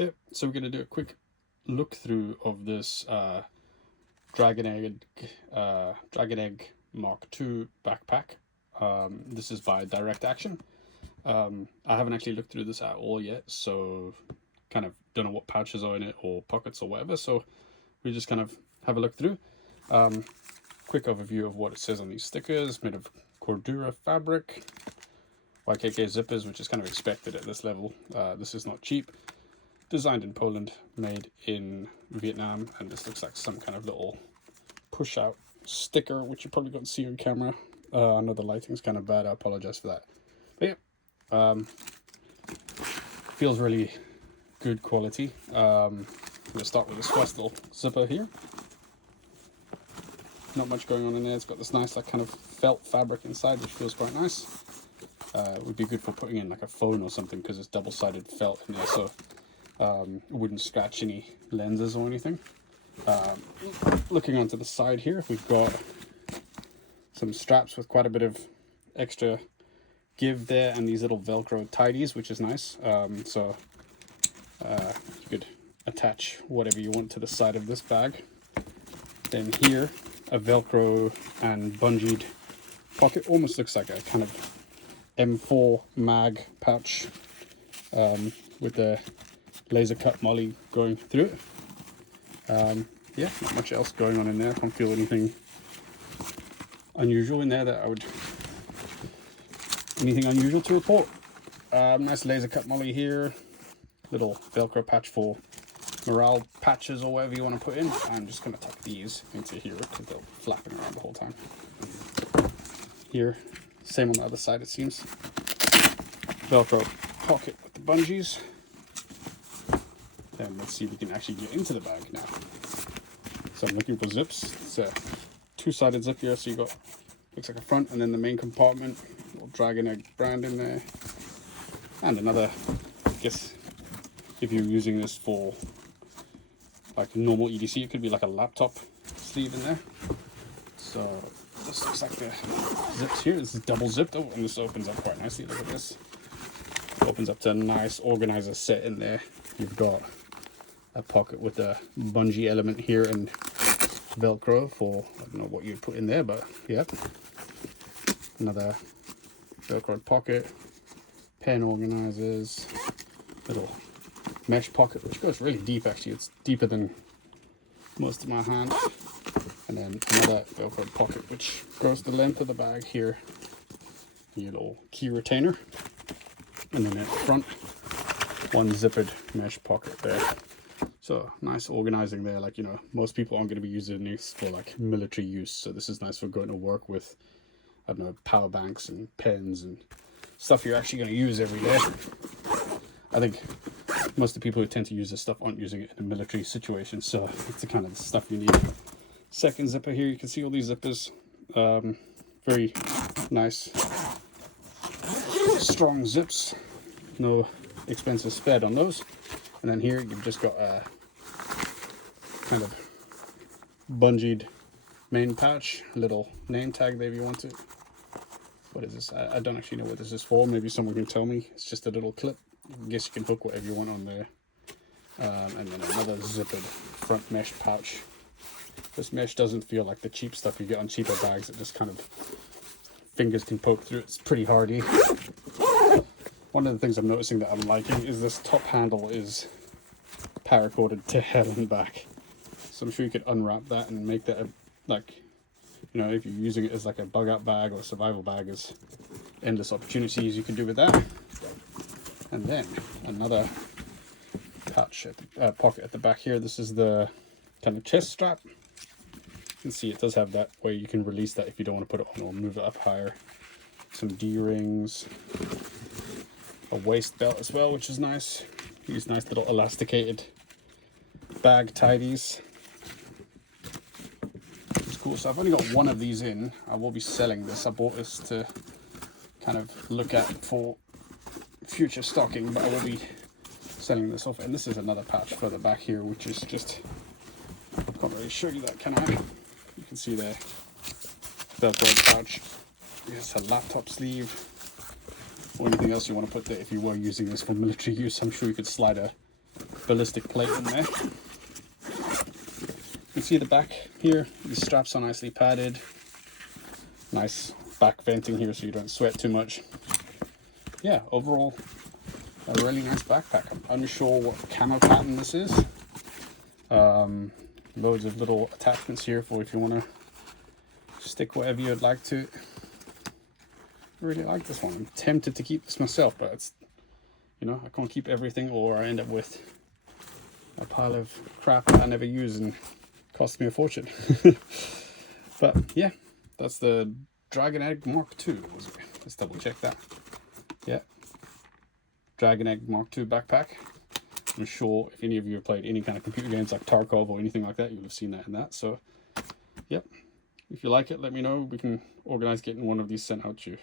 Okay, so we're going to do a quick look through of this Dragon Egg Mk2 backpack. This is by Direct Action. I haven't actually looked through this at all yet, so kind of don't know what pouches are in it or pockets or whatever, so we just kind of have a look through. Quick overview of what it says on these stickers: made of Cordura fabric, YKK zippers, which is kind of expected at this level. This is not cheap. Designed in Poland, made in Vietnam, and this looks like some kind of little push-out sticker, which you probably can't see on camera. I know the lighting's kind of bad, I apologize for that. But yeah, feels really good quality. I'm going to start with this first little zipper here. Not much going on in there. It's got this nice like kind of felt fabric inside, which feels quite nice. It would be good for putting in like a phone or something, because it's double-sided felt in there, so it wouldn't scratch any lenses or anything. Looking onto the side here, we've got some straps with quite a bit of extra give there, and these little Velcro tidies, which is nice. So you could attach whatever you want to the side of this bag. Then here, a Velcro and bungeed pocket. Almost looks like a kind of M4 mag pouch with the laser cut molly going through it. Yeah, not much else going on in there. I can't feel anything unusual in there that I would... anything unusual to report. Nice laser cut molly here. Little Velcro patch for morale patches or whatever you want to put in. I'm just going to tuck these into here because they're flapping around the whole time. Here, same on the other side it seems. Velcro pocket with the bungees. Then let's see if we can actually get into the bag now. So I'm looking for zips. It's a two-sided zip here, so you got, looks like a front and then the main compartment. Little Dragon Egg brand in there. And another, I guess, if you're using this for like normal EDC, it could be like a laptop sleeve in there. So this looks like the zips here. This is double zipped. Oh, and this opens up quite nicely. Look at this. It opens up to a nice organizer set in there. You've got a pocket with a bungee element here and Velcro for, I don't know what you'd put in there, but yeah. Another Velcro pocket, pen organizers, little mesh pocket, which goes really deep actually. It's deeper than most of my hand. And then another Velcro pocket, which goes the length of the bag here. Your little key retainer. And then at the front, one zippered mesh pocket there. So nice organizing there. Like, you know, most people aren't going to be using this for like military use, so this is nice for going to work with, I don't know, power banks and pens and stuff you're actually going to use every day. I think most of the people who tend to use this stuff aren't using it in a military situation, so it's the kind of stuff you need. Second zipper here, you can see all these zippers. Very nice, strong zips. No expensive spared on those. And then here you've just got a kind of bungeed main pouch, a little name tag there if you want it. What is this? I don't actually know what this is for. Maybe someone can tell me. It's just a little clip. I guess you can hook whatever you want on there. And then another zippered front mesh pouch. This mesh doesn't feel like the cheap stuff you get on cheaper bags. It just kind of, fingers can poke through. It's pretty hardy. One of the things I'm noticing that I'm liking is this top handle is paracorded to hell and back. So I'm sure you could unwrap that and make that a, like, you know, if you're using it as like a bug out bag or a survival bag, there's endless opportunities you can do with that. And then another pouch at the, pocket at the back here. This is the kind of chest strap. You can see it does have that way you can release that if you don't want to put it on or move it up higher. Some D-rings. A waist belt as well, which is nice. These nice little elasticated bag tidies. It's cool. So I've only got one of these in. I will be selling this. I bought this to kind of look at for future stocking, but I will be selling this off. And this is another pouch further back here, which is just, can't really show you that, can I? You can see there, Velcro pouch. It's a laptop sleeve. Or anything else you want to put there if you were using this for military use. I'm sure you could slide a ballistic plate in there. You can see the back here, these straps are nicely padded. Nice back venting here so you don't sweat too much. Yeah, overall, a really nice backpack. I'm unsure what camo pattern this is. Loads of little attachments here for if you want to stick whatever you'd like to. I really like this one. I'm tempted to keep this myself, but it's, you know, I can't keep everything or I end up with a pile of crap that I never use and costs me a fortune. But yeah, that's the Dragon Egg Mark II, was it? Let's double check that. Yeah, Dragon Egg Mark II backpack. I'm sure if any of you have played any kind of computer games like Tarkov or anything like that, you would have seen that in that. So, yep. If you like it, let me know. We can organize getting one of these sent out to you.